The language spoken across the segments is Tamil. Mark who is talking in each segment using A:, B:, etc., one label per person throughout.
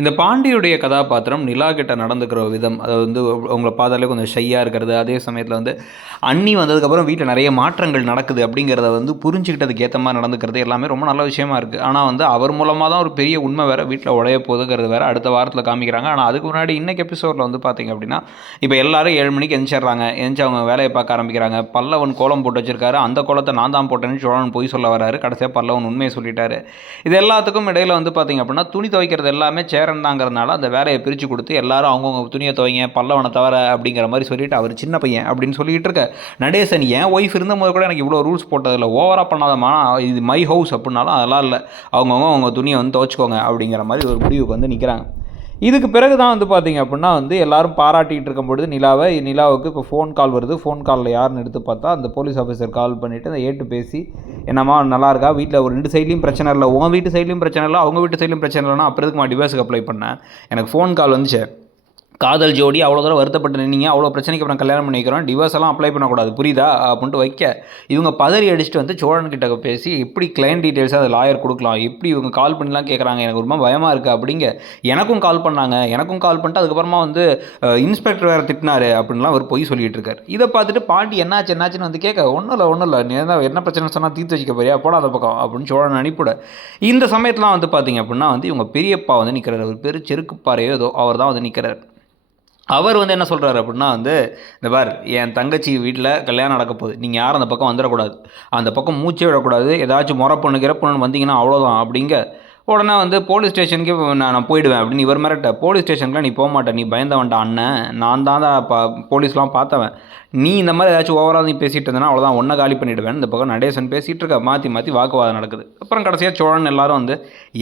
A: இந்த பாண்டியுடைய கதாபாத்திரம் நிலா கிட்ட நடந்துக்கிற விதம் அது வந்து அவங்கள பார்த்தாலே கொஞ்சம் ஷையாக இருக்கிறது. அதே சமயத்தில் வந்து அண்ணி வந்ததுக்கப்புறம் வீட்டில் நிறைய மாற்றங்கள் நடக்குது அப்படிங்கிறத வந்து புரிஞ்சுக்கிட்டதுக்கு ஏற்ற மாதிரி நடந்துக்கிறது எல்லாமே ரொம்ப நல்ல விஷயமா இருக்குது ஆனால் வந்து அவர் மூலமாக தான் ஒரு பெரிய உண்மை வேறு வீட்டில் உடைய போதுங்கிறது வேறு அடுத்த வாரத்தில் காமிக்கிறாங்க. ஆனால் அதுக்கு முன்னாடி இன்றைக்கி எபிசோடில் வந்து பார்த்தீங்க அப்படின்னா இப்போ எல்லாரும் ஏழு மணிக்கு எந்திரிச்சிடுறாங்க. எந்திரிச்சு அவங்க வேலையை பார்க்க ஆரம்பிக்கிறாங்க. பல்லவன் கோலம் போட்டு வச்சிருக்காரு. அந்த கோலத்தை நான் தான் போட்டேன்னு சோழன் போய் சொல்ல வராரு கடைசியாக பல்லவன் உண்மையை சொல்லிட்டாரு. இது எல்லாத்துக்கும் இடையில் வந்து பார்த்தீங்க அப்படின்னா துணி துவைக்கிறது எல்லாமே சேரன் தாங்கிறதுனால அந்த வேலையை பிரித்து கொடுத்து எல்லாரும் அவங்கவுங்க துணியை துவைங்க பல்லவனை தவிர அப்படிங்கிற மாதிரி சொல்லிட்டு அவர் சின்ன பையன் அப்படின்னு சொல்லிட்டு இருக்க நடேசன் ஏன் ஒய்ஃப் இருந்தபோது கூட எனக்கு இவ்வளோ ரூல்ஸ் போட்டதில்ல. ஓவராக பண்ணாதமான இது மை ஹவுஸ் அப்படின்னாலும் அதெல்லாம் இல்லை. அவங்கவுங்க அவங்க துணியை வந்து துவைச்சிக்கோங்க அப்படிங்கிற மாதிரி ஒரு முடிவுக்கு வந்து நிற்கிறாங்க இதுக்கு பிறகு தான் வந்து பார்த்தீங்க அப்படின்னா வந்து எல்லாரும் பாராட்டிகிட்டு இருக்கும் பொழுது நிலாவை நிலாவுக்கு இப்போ ஃபோன் கால் வருது. ஃபோன் காலில் யாருன்னு எடுத்து பார்த்தா அந்த போலீஸ் ஆஃபீஸர் கால் பண்ணிவிட்டு அந்த ஏட்டு பேசி என்னம்மா நல்லா இருக்கா? வீட்டில் ஒரு ரெண்டு சைட்லையும் பிரச்சனை இல்லை. உன் வீட்டு சைட்லையும் பிரச்சனை இல்லை அவங்க வீட்டு சைட்லையும் பிரச்சனை இல்லைனா அப்புறம் நான் டிவைஸுக்கு அப்ளை பண்ணேன் எனக்கு ஃபோன் கால் வந்துச்சு. காதல் ஜோடி அவ்வளோ தூரம் வருத்தப்பட்டு நின்னீங்க அவ்வளோ பிரச்சனைக்கு அப்புறம் கல்யாணம் பண்ணி வைக்கிறோம் டிவோர்ஸ் எல்லாம் அப்ளை பண்ணக்கூடாது புரியுதா? அப்படின்ட்டு வைக்க. இவங்க பதறி அடிச்சுட்டு வந்து சோழன் கிட்ட பேசி எப்படி கிளைண்ட் டீட்டெயில்ஸ் அது லாயர் கொடுக்கலாம்? எப்படி இவங்க கால் பண்ணலாம் கேட்குறாங்க எனக்கு ரொம்ப பயமாக இருக்குது அப்படிங்க. எனக்கும் கால் பண்ணாங்க. எனக்கும் கால் பண்ணிட்டு அதுக்கப்புறமா வந்து இன்ஸ்பெக்டர் வேறு திட்டினாரு அப்படின்லாம் அவர் பொய் சொல்லிட்டு இருக்கார். இதை பார்த்துட்டு பாட்டி என்னாச்சு என்னாச்சுன்னு வந்து கேட்க ஒன்றும் இல்லை ஒன்றும் இல்லை. நீ என்ன என்ன பிரச்சனை சொன்னால் தீர்த்து வச்சுக்க போறியா? போடா அந்த பக்கம் அப்படின்னு சோழன் அனுப்பிவிட. இந்த சமயத்தெலாம் வந்து பார்த்தீங்க அப்படின்னா வந்து இவங்க பெரியப்பா வந்து நிற்கிறார் ஒரு பெரிய செருக்குப்பாறையோ ஏதோ அவர் தான் வந்து நிற்கிறார் அவர் வந்து என்ன சொல்கிறாரு அப்படின்னா வந்து இந்த பார் என் தங்கச்சி வீட்டில் கல்யாணம் நடக்க போகுது. நீங்கள் யாரும் அந்த பக்கம் வந்துடக்கூடாது. அந்த பக்கம் மூச்சே விடக்கூடாது. ஏதாச்சும் முறை பொண்ணு கிறப்பொண்ணு வந்தீங்கன்னா அவ்வளோதான் அப்படிங்க. உடனே வந்து போலீஸ் ஸ்டேஷனுக்கு நான் நான் போயிடுவேன் அப்படின்னு இவர் மிரட்ட போலீஸ் ஸ்டேஷனுக்குலாம் நீ போக மாட்டேன் நீ பயந்தவன்டா அண்ணன். நான் தான் தான் பா போலீஸ்லாம் பார்த்தவன். நீ இந்த மாதிரி ஏதாச்சும் ஓவராக நீ பேசிகிட்டு இருந்தேன்னா அவ்வளோதான் ஒன்றை காலி பண்ணிவிடுவேன் இந்த பக்கம் நடேசன் பேசிகிட்டு இருக்க மாற்றி மாற்றி வாக்குவாதம் நடக்குது. அப்புறம் கடைசியாக சோழன் எல்லாரும் வந்து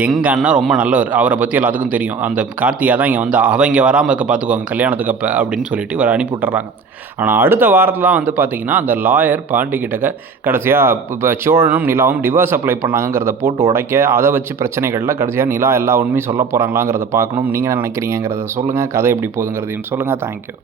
A: எங்கள் அண்ணா ரொம்ப நல்லவர் அவரை பற்றி எல்லாத்துக்கும் தெரியும். அந்த கார்த்திகா தான் இங்கே வந்து அவன் இங்கே வராமல் இருக்க பார்த்துக்கோங்க கல்யாணத்துக்கு அப்போ அப்படின்னு சொல்லிட்டு இவரை அனுப்பி விட்டுறாங்க. ஆனால் அடுத்த வாரத்தில் வந்து பார்த்தீங்கன்னா அந்த லாயர் பாண்டிக்கிட்ட கடைசியாக இப்போ சோழனும் நிலாவும் டிவோர்ஸ் அப்ளை பண்ணாங்கிறத போட்டு உடைக்க அதை வச்சு பிரச்சனைகளில் கடைசியாக நிலா எல்லா உண்மையும் சொல்ல போகிறாங்களாங்கிறத பார்க்கணும். நீங்கள் என்ன நினைக்கிறீங்கிறத சொல்லுங்கள் கதை எப்படி போகுதுங்கிறதையும் சொல்லுங்கள் தேங்க்யூ